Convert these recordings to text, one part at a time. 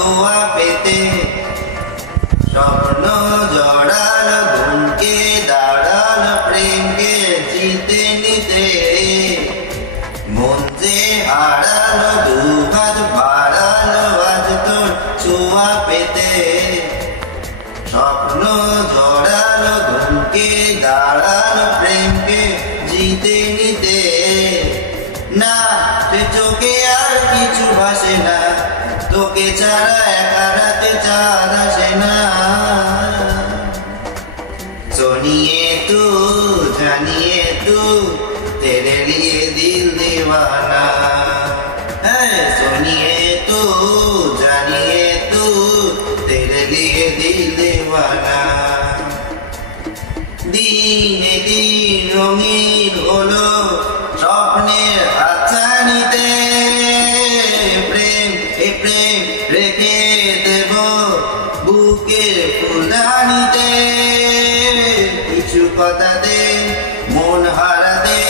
ছোঁয়া পেতে স্বপ্ন জড়ালো ধুমকে দাঁড়ালো প্রেমকে জিতে নিতে মন যে হারালো দুহাত বাড়ালো আজ তোর ছোঁয়া পেতে স্বপ্ন জড়ালো ধুমকে দাঁড়ালো প্রেমকে জিতে নিতে না সে চোখে আর কিছু ভাসে না তোকে ছাড়া একা রাতে চাঁদ আসে না सोनिए तू जानिए तू तेरे लिए दिल दीवाना है सोनिए तू जानिए तू तेरे लिए दिल दीवाना দিনে দিন রঙিন হলো স্বপ্নের হাতছানিতে প্রেম প্রেম রেখে দেব বুকের ফুলদানিতে কিছু কথা দে মন হারা দে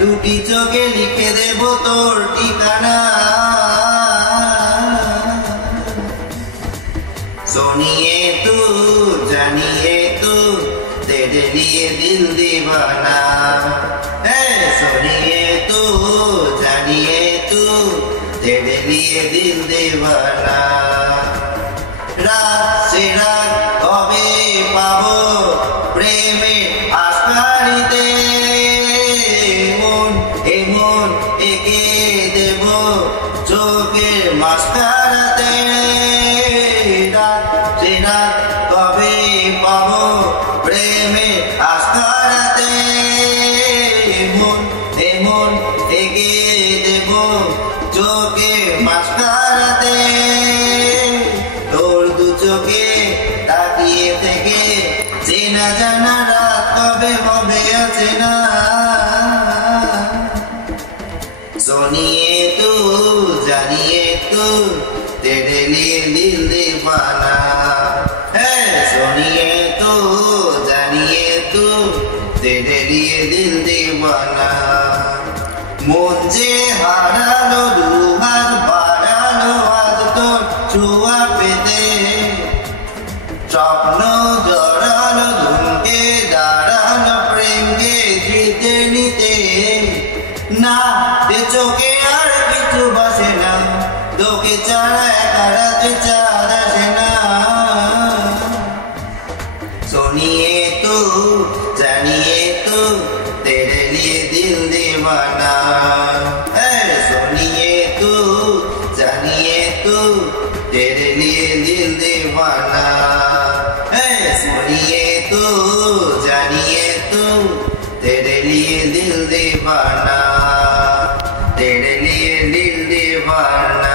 দুটি চোখে লিখে দেব তোর ঠিকানা सोनिए तू जानिए तू तेरे लिए दिल दीवाना है सोनिए तू जानिए तू तेरे लिए दिल दीवाना रात से रात कबे पाबो प्रेमे आस्कारिते মন একে দেব চোখের মাস্কারাতে কবে পাবো প্রেমে আস্কারাতে মন একে দেব চোখের মাস্কারাতে তোর দু চোখে তাকিয়ে থেকে চেনা জানা রাত কবে হবে আছে না सोनिए तू जानिए तू तेरे लिए दिल दीवाना है सोनिए तू जानिए तू तेरे लिए दिल दीवाना মন যে হারালো দুহাত বাড়ালো আজ তোর ছোঁয়া পেতে স্বপ্ন জড়ালো ধুমকে দাঁড়ালো প্রেমকে জিতে নিতে না এ চোখে আর কিছু বসে না তোকে ছাড়া একা রাতে চাঁদ আসে না सोनिए तू जानिए तू तेरे लिए दिल दीवाना है सोनिए तू जानिए तू तेरे लिए दिल दीवाना है सोनिए तू जानिए तू तेरे लिए दिल दीवाना तेरे लिए दिल दीवाना